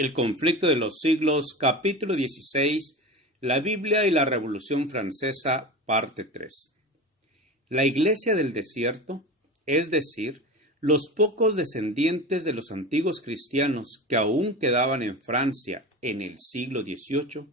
El conflicto de los siglos, capítulo 16, la Biblia y la Revolución Francesa, parte 3. La Iglesia del Desierto, es decir, los pocos descendientes de los antiguos cristianos que aún quedaban en Francia en el siglo XVIII,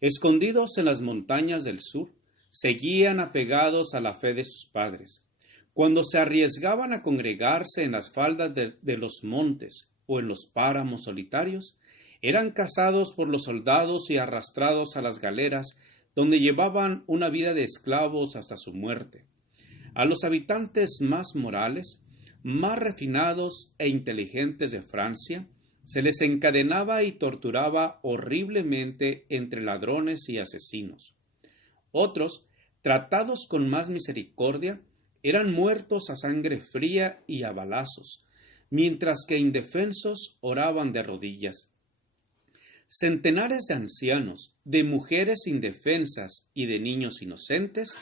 escondidos en las montañas del sur, seguían apegados a la fe de sus padres. Cuando se arriesgaban a congregarse en las faldas de los montes o en los páramos solitarios, eran cazados por los soldados y arrastrados a las galeras, donde llevaban una vida de esclavos hasta su muerte. A los habitantes más morales, más refinados e inteligentes de Francia, se les encadenaba y torturaba horriblemente entre ladrones y asesinos. Otros, tratados con más misericordia, eran muertos a sangre fría y a balazos, mientras que indefensos oraban de rodillas. Centenares de ancianos, de mujeres indefensas y de niños inocentes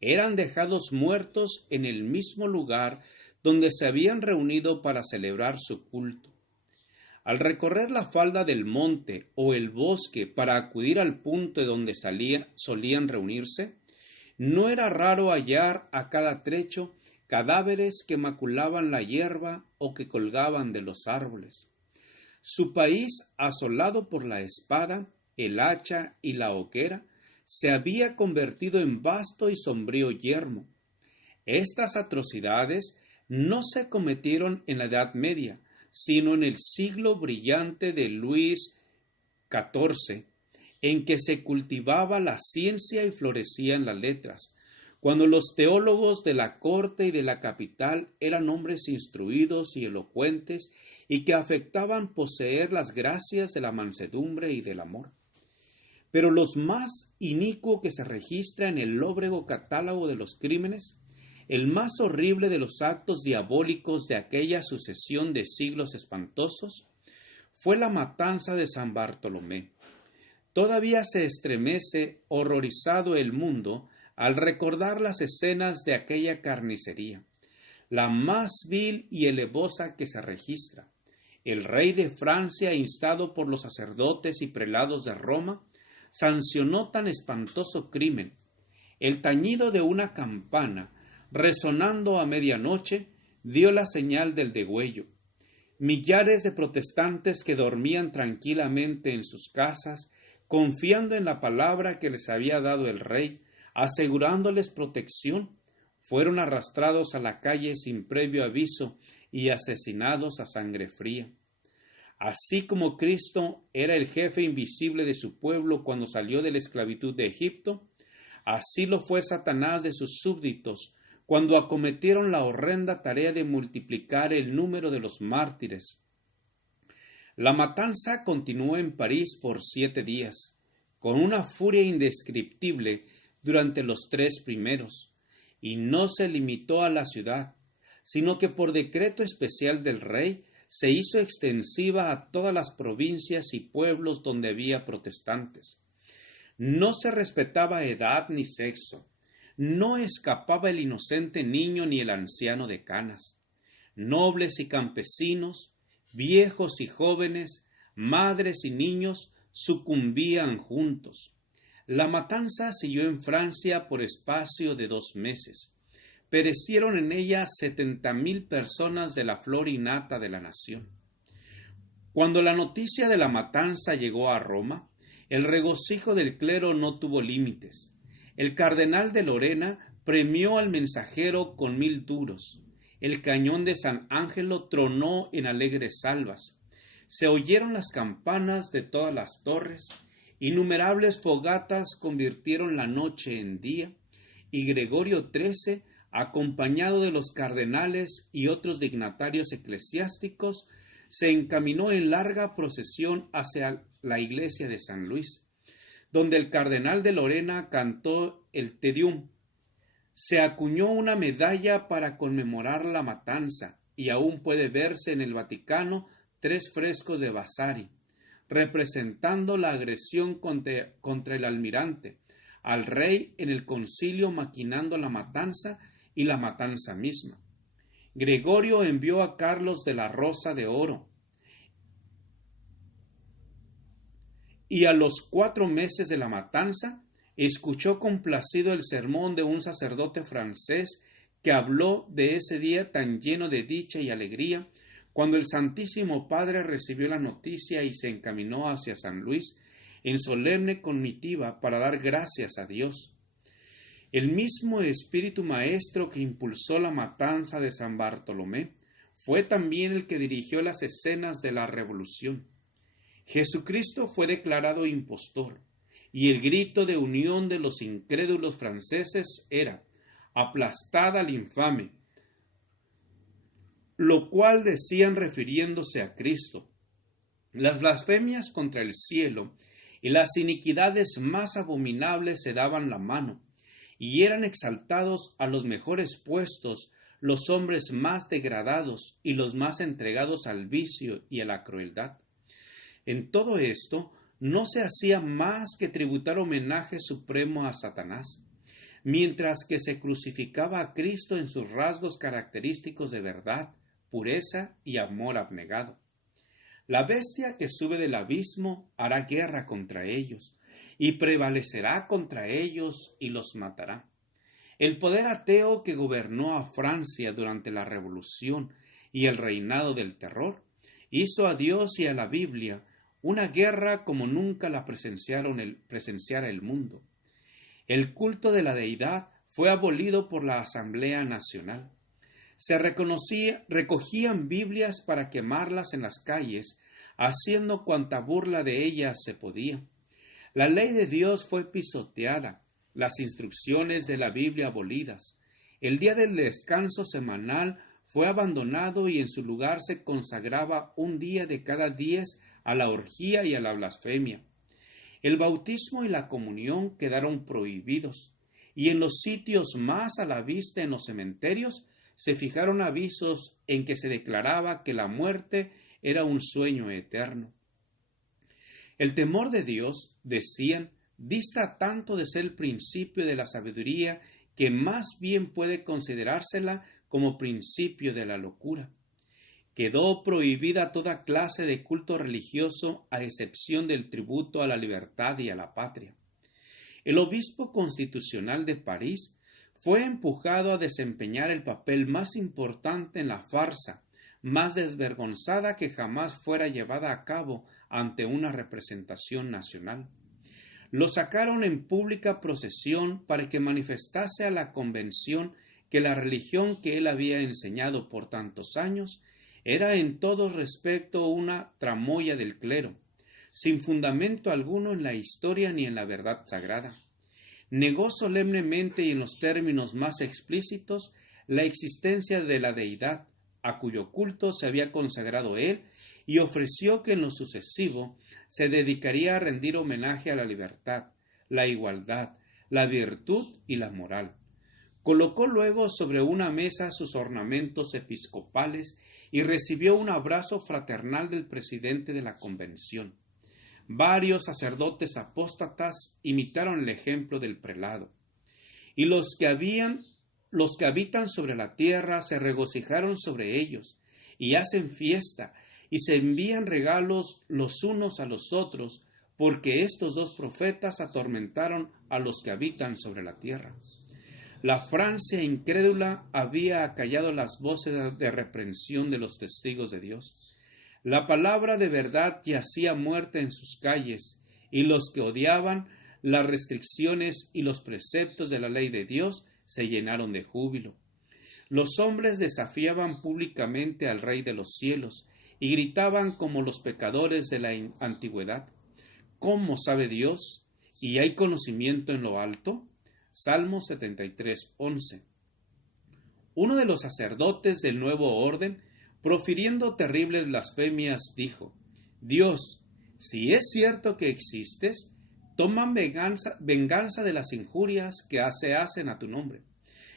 eran dejados muertos en el mismo lugar donde se habían reunido para celebrar su culto. Al recorrer la falda del monte o el bosque para acudir al punto donde solían reunirse, no era raro hallar a cada trecho cadáveres que maculaban la hierba o que colgaban de los árboles. Su país, asolado por la espada, el hacha y la hoguera, se había convertido en vasto y sombrío yermo. Estas atrocidades no se cometieron en la Edad Media, sino en el siglo brillante de Luis XIV, en que se cultivaba la ciencia y florecían las letras, cuando los teólogos de la corte y de la capital eran hombres instruidos y elocuentes y que afectaban poseer las gracias de la mansedumbre y del amor. Pero los más inicuo que se registra en el lóbrego catálogo de los crímenes, el más horrible de los actos diabólicos de aquella sucesión de siglos espantosos, fue la matanza de San Bartolomé. Todavía se estremece horrorizado el mundo al recordar las escenas de aquella carnicería, la más vil y alevosa que se registra. El rey de Francia, instado por los sacerdotes y prelados de Roma, sancionó tan espantoso crimen. El tañido de una campana, resonando a medianoche, dio la señal del degüello. Millares de protestantes que dormían tranquilamente en sus casas, confiando en la palabra que les había dado el rey, asegurándoles protección, fueron arrastrados a la calle sin previo aviso y asesinados a sangre fría. Así como Cristo era el jefe invisible de su pueblo cuando salió de la esclavitud de Egipto, así lo fue Satanás de sus súbditos cuando acometieron la horrenda tarea de multiplicar el número de los mártires. La matanza continuó en París por 7 días, con una furia indescriptible durante los 3 primeros, y no se limitó a la ciudad, sino que por decreto especial del rey se hizo extensiva a todas las provincias y pueblos donde había protestantes. No se respetaba edad ni sexo, no escapaba el inocente niño ni el anciano de canas. Nobles y campesinos, viejos y jóvenes, madres y niños sucumbían juntos. La matanza siguió en Francia por espacio de 2 meses. Perecieron en ella 70,000 personas de la flor y nata de la nación. Cuando la noticia de la matanza llegó a Roma, el regocijo del clero no tuvo límites. El cardenal de Lorena premió al mensajero con 1,000 duros. El cañón de San Ángelo tronó en alegres salvas. Se oyeron las campanas de todas las torres. Innumerables fogatas convirtieron la noche en día. Y Gregorio XIII, acompañado de los cardenales y otros dignatarios eclesiásticos, se encaminó en larga procesión hacia la iglesia de San Luis, donde el cardenal de Lorena cantó el Te Deum. Se acuñó una medalla para conmemorar la matanza y aún puede verse en el Vaticano 3 frescos de Vasari, representando la agresión contra el almirante, al rey en el concilio maquinando la matanza y la matanza misma. Gregorio envió a Carlos de la Rosa de Oro Y a los 4 meses de la matanza, escuchó complacido el sermón de un sacerdote francés que habló de ese día tan lleno de dicha y alegría, cuando el Santísimo Padre recibió la noticia y se encaminó hacia San Luis en solemne comitiva para dar gracias a Dios. El mismo espíritu maestro que impulsó la matanza de San Bartolomé fue también el que dirigió las escenas de la revolución. Jesucristo fue declarado impostor, y el grito de unión de los incrédulos franceses era: «Aplastad al infame», lo cual decían refiriéndose a Cristo. Las blasfemias contra el cielo y las iniquidades más abominables se daban la mano, y eran exaltados a los mejores puestos los hombres más degradados y los más entregados al vicio y a la crueldad. En todo esto no se hacía más que tributar homenaje supremo a Satanás, mientras que se crucificaba a Cristo en sus rasgos característicos de verdad, pureza y amor abnegado. La bestia que sube del abismo hará guerra contra ellos, y prevalecerá contra ellos y los matará. El poder ateo que gobernó a Francia durante la Revolución y el reinado del terror hizo a Dios y a la Biblia una guerra como nunca la presenciara el mundo. El culto de la deidad fue abolido por la Asamblea Nacional. Se recogían Biblias para quemarlas en las calles, haciendo cuanta burla de ellas se podía. La ley de Dios fue pisoteada, las instrucciones de la Biblia abolidas. El día del descanso semanal fue abandonado y en su lugar se consagraba un día de cada 10 a la orgía y a la blasfemia. El bautismo y la comunión quedaron prohibidos, y en los sitios más a la vista en los cementerios se fijaron avisos en que se declaraba que la muerte era un sueño eterno. El temor de Dios, decían, dista tanto de ser el principio de la sabiduría que más bien puede considerársela como principio de la locura. Quedó prohibida toda clase de culto religioso a excepción del tributo a la libertad y a la patria. El obispo constitucional de París fue empujado a desempeñar el papel más importante en la farsa, más desvergonzada que jamás fuera llevada a cabo ante una representación nacional. Lo sacaron en pública procesión para que manifestase a la convención que la religión que él había enseñado por tantos años era en todo respecto una tramoya del clero, sin fundamento alguno en la historia ni en la verdad sagrada. Negó solemnemente y en los términos más explícitos la existencia de la deidad, a cuyo culto se había consagrado él, y ofreció que en lo sucesivo se dedicaría a rendir homenaje a la libertad, la igualdad, la virtud y la moral. Colocó luego sobre una mesa sus ornamentos episcopales y recibió un abrazo fraternal del presidente de la convención. Varios sacerdotes apóstatas imitaron el ejemplo del prelado, y los que habitan sobre la tierra se regocijaron sobre ellos, y hacen fiesta, y se envían regalos los unos a los otros, porque estos 2 profetas atormentaron a los que habitan sobre la tierra. La Francia incrédula había acallado las voces de reprensión de los testigos de Dios. La palabra de verdad yacía muerta en sus calles, y los que odiaban las restricciones y los preceptos de la ley de Dios se llenaron de júbilo. Los hombres desafiaban públicamente al Rey de los cielos y gritaban como los pecadores de la antigüedad: ¿Cómo sabe Dios? ¿Y hay conocimiento en lo alto? Salmo 73:11. Uno de los sacerdotes del nuevo orden, profiriendo terribles blasfemias, dijo: Dios, si es cierto que existes, toman venganza de las injurias que se hacen a tu nombre.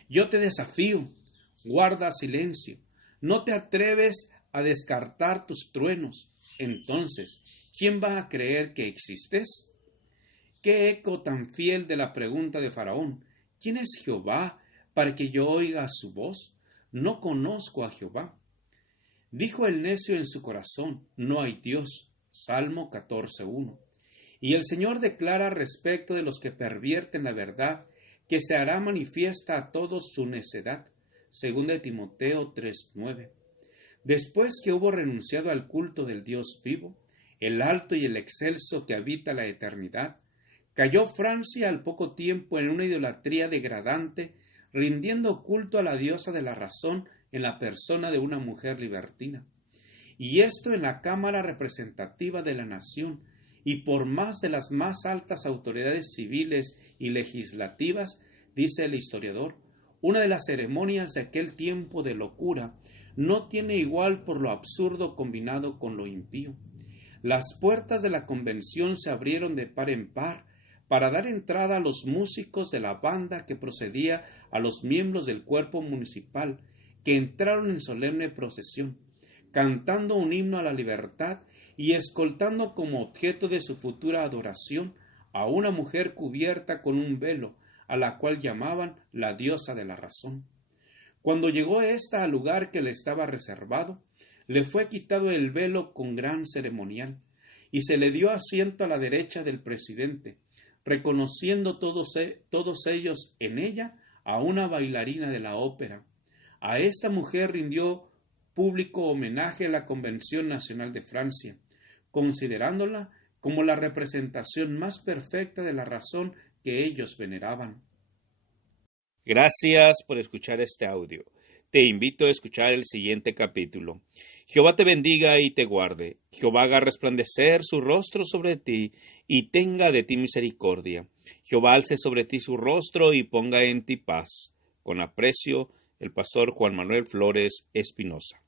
Yo te desafío, guarda silencio, no te atreves a descartar tus truenos. Entonces, ¿quién va a creer que existes? ¿Qué eco tan fiel de la pregunta de Faraón? ¿Quién es Jehová para que yo oiga su voz? No conozco a Jehová. Dijo el necio en su corazón: no hay Dios. Salmo 14:1. Y el Señor declara respecto de los que pervierten la verdad, que se hará manifiesta a todos su necedad. 2 Timoteo 3:9. Después que hubo renunciado al culto del Dios vivo, el alto y el excelso que habita la eternidad, cayó Francia al poco tiempo en una idolatría degradante, rindiendo culto a la diosa de la razón en la persona de una mujer libertina. Y esto en la Cámara representativa de la nación, y por más de las más altas autoridades civiles y legislativas, dice el historiador, una de las ceremonias de aquel tiempo de locura no tiene igual por lo absurdo combinado con lo impío. Las puertas de la convención se abrieron de par en par para dar entrada a los músicos de la banda que procedía a los miembros del cuerpo municipal, que entraron en solemne procesión, cantando un himno a la libertad y escoltando como objeto de su futura adoración a una mujer cubierta con un velo, a la cual llamaban la diosa de la razón. Cuando llegó ésta al lugar que le estaba reservado, le fue quitado el velo con gran ceremonial, y se le dio asiento a la derecha del presidente, reconociendo todos ellos en ella a una bailarina de la ópera. A esta mujer rindió público homenaje a la Convención Nacional de Francia, considerándola como la representación más perfecta de la razón que ellos veneraban. Gracias por escuchar este audio. Te invito a escuchar el siguiente capítulo. Jehová te bendiga y te guarde. Jehová haga resplandecer su rostro sobre ti y tenga de ti misericordia. Jehová alce sobre ti su rostro y ponga en ti paz. Con aprecio, el pastor Juan Manuel Flores Espinosa.